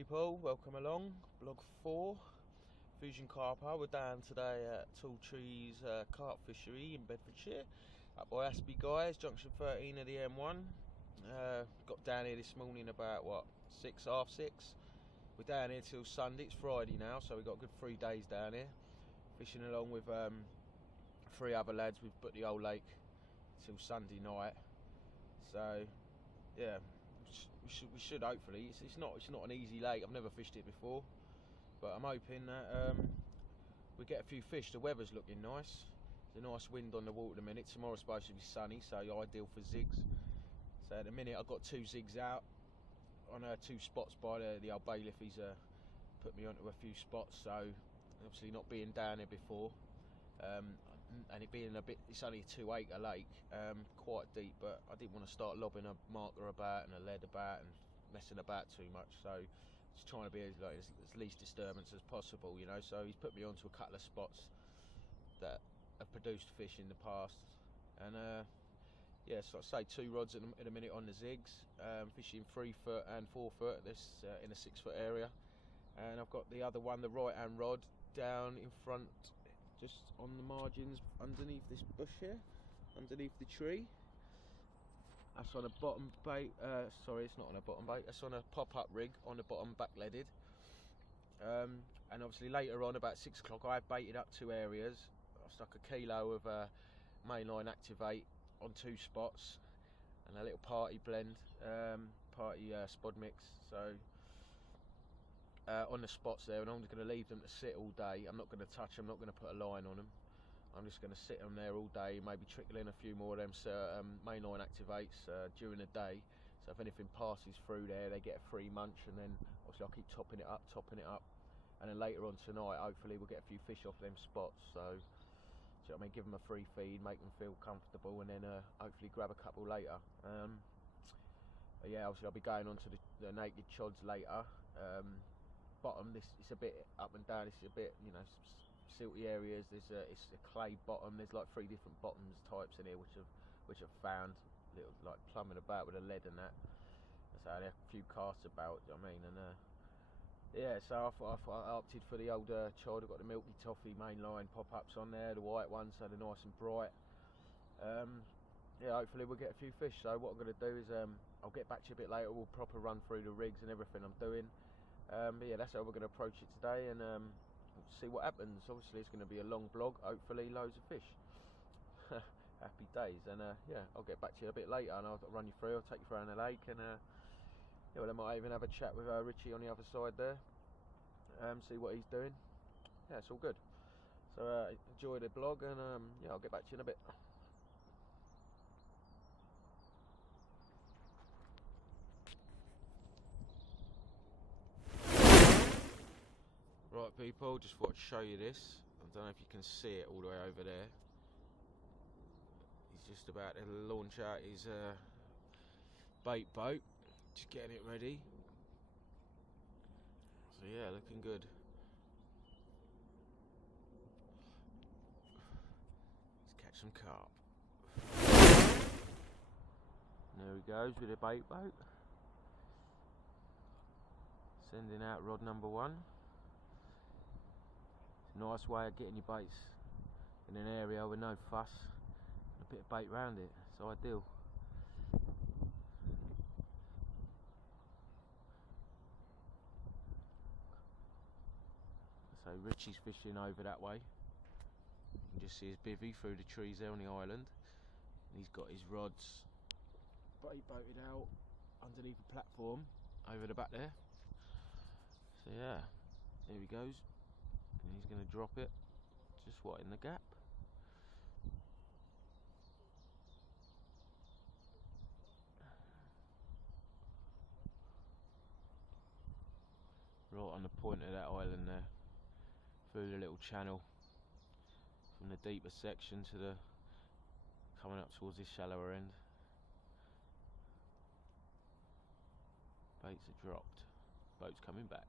people, welcome along. Blog 4, Fuzion Carper. We're down today at Tall Trees Carp Fishery in Bedfordshire, up by Aspie Guys, junction 13 of the M1. Got down here this morning about what, half six. We're down here till Sunday. It's Friday now, so we've got a good 3 days down here fishing along with 3 other lads. We've booked the old lake till Sunday night, so yeah. We should hopefully. It's not an easy lake. I've never fished it before, but I'm hoping that we get a few fish. The weather's looking nice. There's a nice wind on the water at the minute. Tomorrow's supposed to be sunny, so ideal for zigs. So at the minute I've got 2 zigs out on 2 spots by the old bailiff. He's put me onto a few spots, so obviously not being down here before, and it being it's only a 2-acre lake, quite deep, but I didn't want to start lobbing a marker about and a lead about and messing about too much, so just trying to be as least disturbance as possible, you know. So he's put me onto a couple of spots that have produced fish in the past, and yeah, so I say 2 rods in a minute on the zigs, fishing 3 foot and 4 foot, this in a 6 foot area, and I've got the other one, the right hand rod, down in front, just on the margins underneath this bush here, underneath the tree. That's on a bottom bait, sorry, it's not on a bottom bait, that's on a pop-up rig on the bottom, back-leaded. And obviously later on, about 6 o'clock, I've baited up 2 areas. I stuck a kilo of mainline activate on 2 spots, and a little party blend, party spod mix. So on the spots there, and I'm just going to leave them to sit all day. I'm not going to touch them, I'm not going to put a line on them. I'm just going to sit them there all day, maybe trickle in a few more of them mainline activates during the day. So if anything passes through there, they get a free munch, and then obviously I'll keep topping it up, and then later on tonight, hopefully we'll get a few fish off them spots. So you know what I mean, give them a free feed, make them feel comfortable, and then hopefully grab a couple later. But yeah, obviously I'll be going on to the naked chods later. Bottom, it's a bit up and down, it's a bit, you know, silty areas. It's a clay bottom. There's like 3 different bottoms types in here which I've found, little like plumbing about with a lead and that. So I had a few casts about, you know what I mean, and yeah, so I opted for the old chod. I've got the milky toffee mainline pop-ups on there, the white ones, so they're nice and bright. Yeah, hopefully we'll get a few fish. So what I'm going to do is I'll get back to you a bit later. We'll proper run through the rigs and everything I'm doing. But yeah, that's how we're going to approach it today, and see what happens. Obviously it's going to be a long vlog, hopefully loads of fish. Happy days. And yeah, I'll get back to you a bit later, and I'll run you through, I'll take you around the lake, and yeah, well, I might even have a chat with Richie on the other side there, see what he's doing. Yeah, it's all good. So enjoy the vlog, and yeah, I'll get back to you in a bit. Right people, just thought I'd show you this. I don't know if you can see it all the way over there. He's just about to launch out his bait boat, just getting it ready. So yeah, looking good. Let's catch some carp. And there he goes with a bait boat, sending out rod number 1. It's a nice way of getting your baits in an area with no fuss, and a bit of bait round it. It's ideal. So Richie's fishing over that way. You can just see his bivvy through the trees there on the island, and he's got his rods bait boated out underneath the platform over the back there. So yeah, there he goes, and he's going to drop it just what, in the gap. Right on the point of that island there, through the little channel, from the deeper section to the coming up towards this shallower end. Baits are dropped, boat's coming back.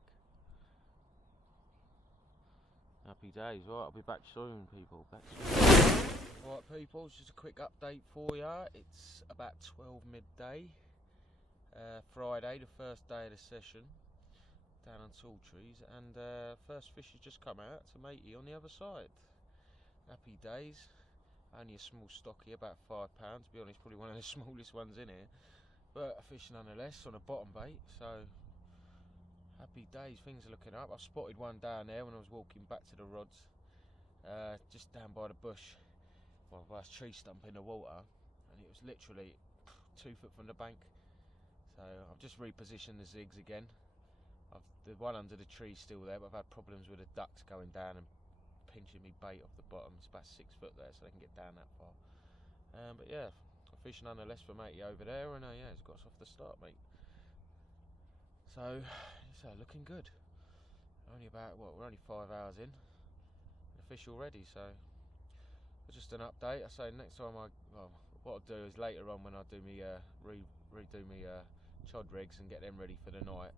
Happy days. Right, I'll be back soon people, back soon. Right people, it's just a quick update for ya. It's about 12 midday, Friday, the first day of the session. down on tall trees, and first fish has just come out to matey on the other side. Happy days. Only a small stocky, about £5. To be honest, probably one of the smallest ones in here, but a fish nonetheless on a bottom bait. So happy days, things are looking up. I spotted one down there when I was walking back to the rods, just down by the bush, well, by a tree stump in the water, and it was literally 2 foot from the bank. So I've just repositioned the zigs again. The one under the tree still there, but I've had problems with the ducks going down and pinching me bait off the bottom. It's about 6 foot there, so they can get down that far. But yeah, I'm fishing nonetheless for matey over there, and yeah, he's got us off the start, mate. So looking good. Only about, we're only 5 hours in, the fish already. So just an update. I say next time what I'll do is later on when I do me redo me chod rigs and get them ready for the night,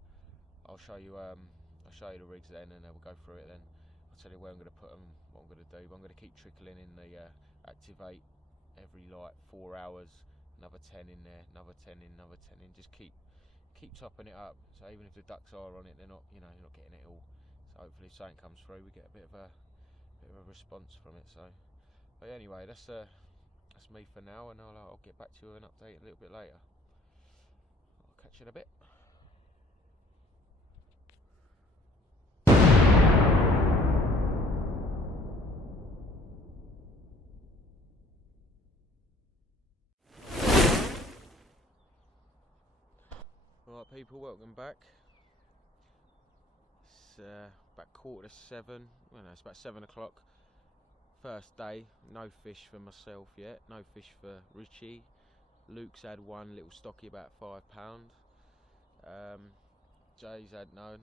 I'll show you the rigs then, and we'll go through it then. I'll tell you where I'm going to put them, what I'm going to do. But I'm going to keep trickling in the activate every like 4 hours, another 10 in there, another 10 in, another 10 in. Just keep topping it up. So even if the ducks are on it, they're not, you're not getting it all. So hopefully if something comes through, we get a bit of a response from it. So, but anyway, that's me for now, and I'll get back to you and update a little bit later. I'll catch you in a bit. Alright people, welcome back. It's about 7:15. Well no, it's about 7 o'clock. First day, no fish for myself yet, no fish for Richie. Luke's had one little stocky, about £5. Jay's had none,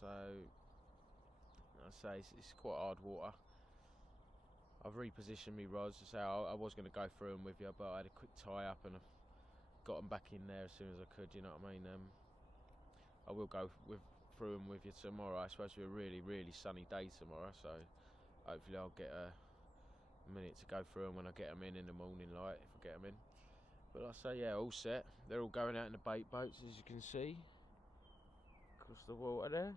so I say it's quite hard water. I've repositioned me rods to say I was going to go through them with you, but I had a quick tie up and I've got them back in there as soon as I could, you know what I mean? I will go through them with you tomorrow. It's supposed to be a really, really sunny day tomorrow, so hopefully I'll get a minute to go through them when I get them in the morning light, if I get them in. But like I say, yeah, all set. They're all going out in the bait boats, as you can see, across the water there.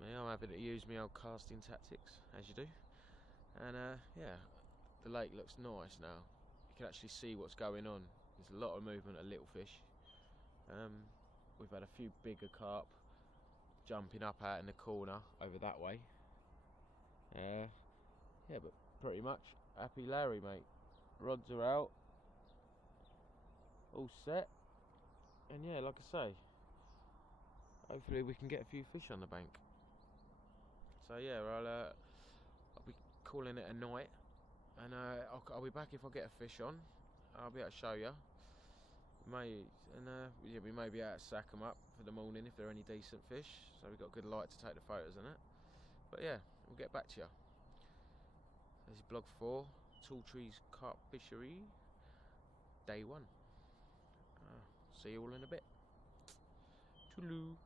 Me, I'm happy to use my old casting tactics, as you do. And yeah, the lake looks nice now. You can actually see what's going on. There's a lot of movement of little fish. We've had a few bigger carp jumping up out in the corner over that way. Yeah, but pretty much happy Larry, mate. Rods are out, all set, and yeah, like I say, hopefully we can get a few fish on the bank. So yeah, I'll be calling it a night, and I'll be back if I get a fish on. I'll be able to show you. Yeah, we may be able to sack them up for the morning if there are any decent fish. So we've got good light to take the photos in it. But yeah, we'll get back to you. This is Blog 4, Tall Trees Carp Fishery, Day 1. See you all in a bit. Toodaloo.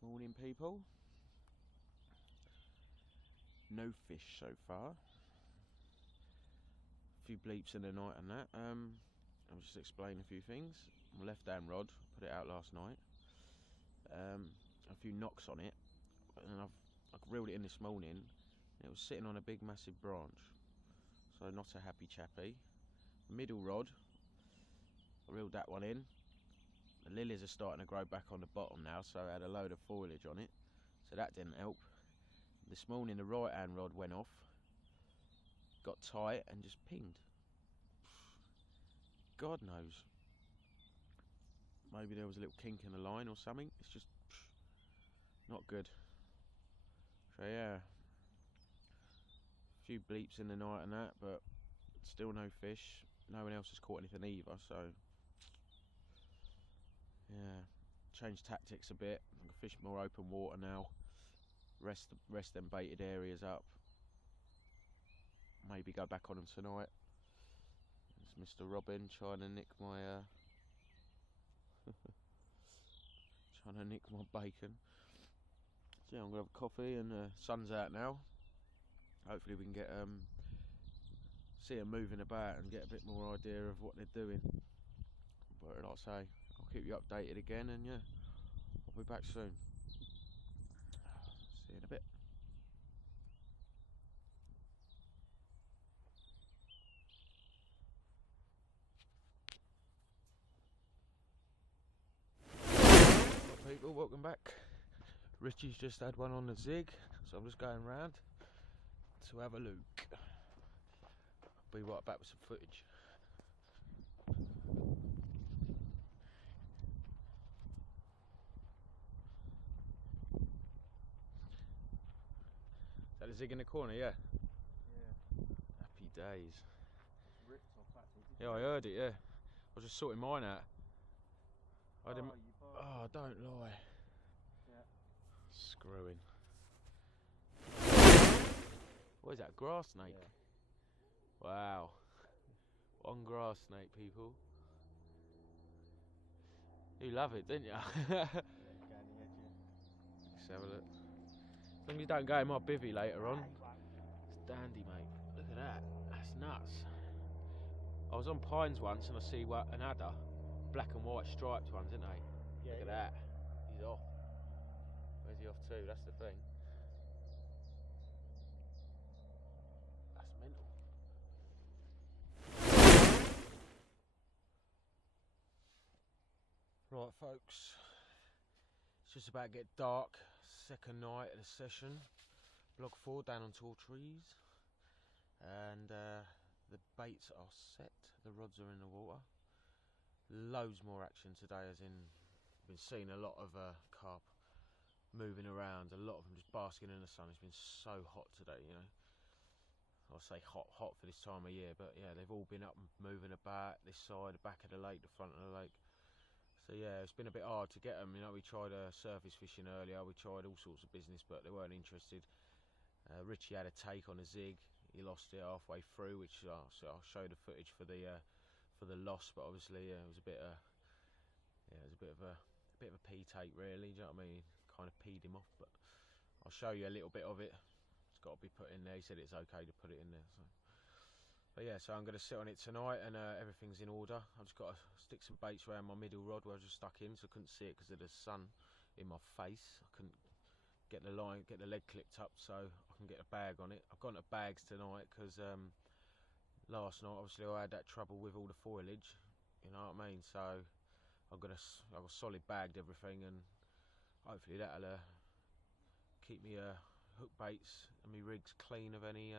Morning people. No fish so far. A few bleeps in the night and that. I'll just explain a few things. My left hand rod, put it out last night. A few knocks on it, and I reeled it in this morning. It was sitting on a big massive branch, so not a happy chappy. Middle rod, I reeled that one in. The lilies are starting to grow back on the bottom now, so I had a load of foliage on it, so that didn't help. This morning the right hand rod went off, got tight and just pinged. God knows, maybe there was a little kink in the line or something. It's just not good. So yeah, a few bleeps in the night and that, but still no fish. No one else has caught anything either, so yeah, change tactics a bit. I can fish more open water now. Rest them baited areas up. Maybe go back on them tonight. It's Mr. Robin trying to nick my bacon. So yeah, I'm gonna have a coffee, and sun's out now. Hopefully we can get see them moving about and get a bit more idea of what they're doing. But like I say, I'll keep you updated again, and yeah, I'll be back soon. See you in a bit. Well, people, welcome back. Richie's just had one on the zig, so I'm just going round to have a look. I'll be right back with some footage. Is that the zig in the corner? Yeah. Yeah. Happy days. Ripped off actually. Yeah, I heard it. Yeah. I was just sorting mine out. I didn't. You Oh, don't lie. Yeah. Screwing. What is that? Grass snake? Yeah. Wow. One grass snake, people. You love it, didn't you? Yeah, you go on the edge, yeah. Let's have a look. As long as you don't go in my bivvy later on. It's dandy, mate. Look at that. That's nuts. I was on Pines once and I see an adder. Black and white striped ones, isn't they? Yeah, Look at that. He's off. Where's he off to? That's the thing. That's mental. Right, folks. It's just about to get dark. Second night of the session. Block 4 down on tall trees. And the baits are set. The rods are in the water. Loads more action today, as in been seeing a lot of carp moving around, a lot of them just basking in the sun. It's been so hot today, you know. I'll say hot for this time of year, but yeah, they've all been up and moving about this side, the back of the lake, the front of the lake. So yeah, it's been a bit hard to get them. You know, we tried surface fishing earlier, we tried all sorts of business, but they weren't interested. Richie had a take on a zig. He lost it halfway through, which so I'll show the footage for the loss. But obviously, it was a bit it was a bit of a pee take, really. Do you know what I mean? Kind of peed him off, but I'll show you a little bit of it. It's got to be put in there. He said it's okay to put it in there. So. But yeah, so I'm going to sit on it tonight, and everything's in order. I've just got to stick some baits around my middle rod where I was just stuck in, so I couldn't see it because of the sun in my face. I couldn't get the lead clipped up so I can get a bag on it. I've gone to bags tonight because last night obviously I had that trouble with all the foliage, you know what I mean, so I've got solid bagged everything, and hopefully that'll keep me hook baits and my rigs clean of any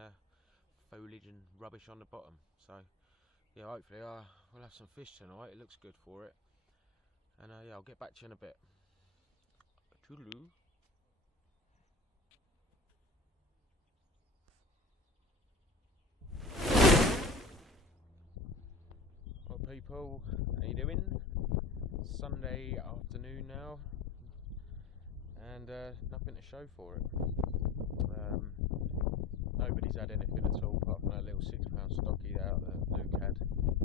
foliage and rubbish on the bottom. So yeah, hopefully we'll have some fish tonight. It looks good for it, and yeah, I'll get back to you in a bit. Toodaloo. Well, people, how you doing? Sunday afternoon now, and nothing to show for it. Nobody's had anything at all apart from that little £6 stocky out that Luke had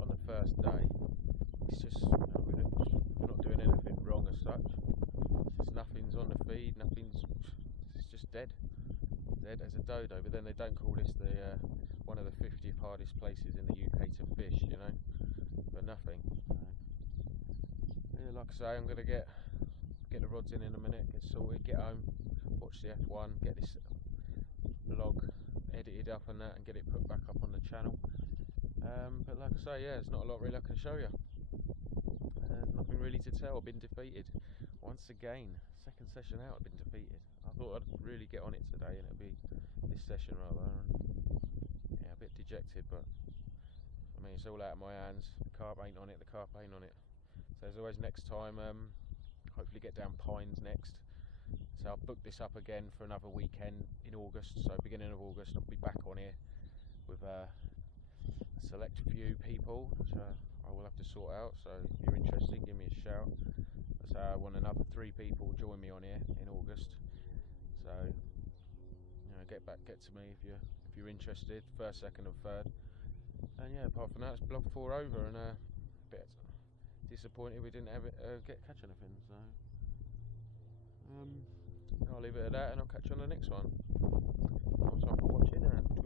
on the first day. It's just, you know, we're not doing anything wrong as such. It's just nothing's on the feed, it's just dead as a dodo. But then they don't call this the one of the 50th hardest places in the UK to fish, you know, for nothing. Yeah, like I say, I'm gonna get the rods in a minute, get sorted, get home, watch the F1, get this vlog edited up and that, and get it put back up on the channel. But like I say, yeah, there's not a lot really I can show you. Nothing really to tell. I've been defeated once again. Second session out, I've been defeated. I thought I'd really get on it today, and it'll be this session rather. And yeah, a bit dejected, but I mean, it's all out of my hands. The carp ain't on it. So as always, next time, hopefully get down Pines next. So I'll book this up again for another weekend in August. So beginning of August, I'll be back on here with a select few people, which I will have to sort out. So if you're interested, give me a shout. As So I want another 3 people to join me on here in August. So get to me if you're interested, first, second, or third. And yeah, apart from that, it's block 4 over, and a bit disappointed we didn't catch anything. So I'll leave it at that, and I'll catch you on the next one. Thanks for watching.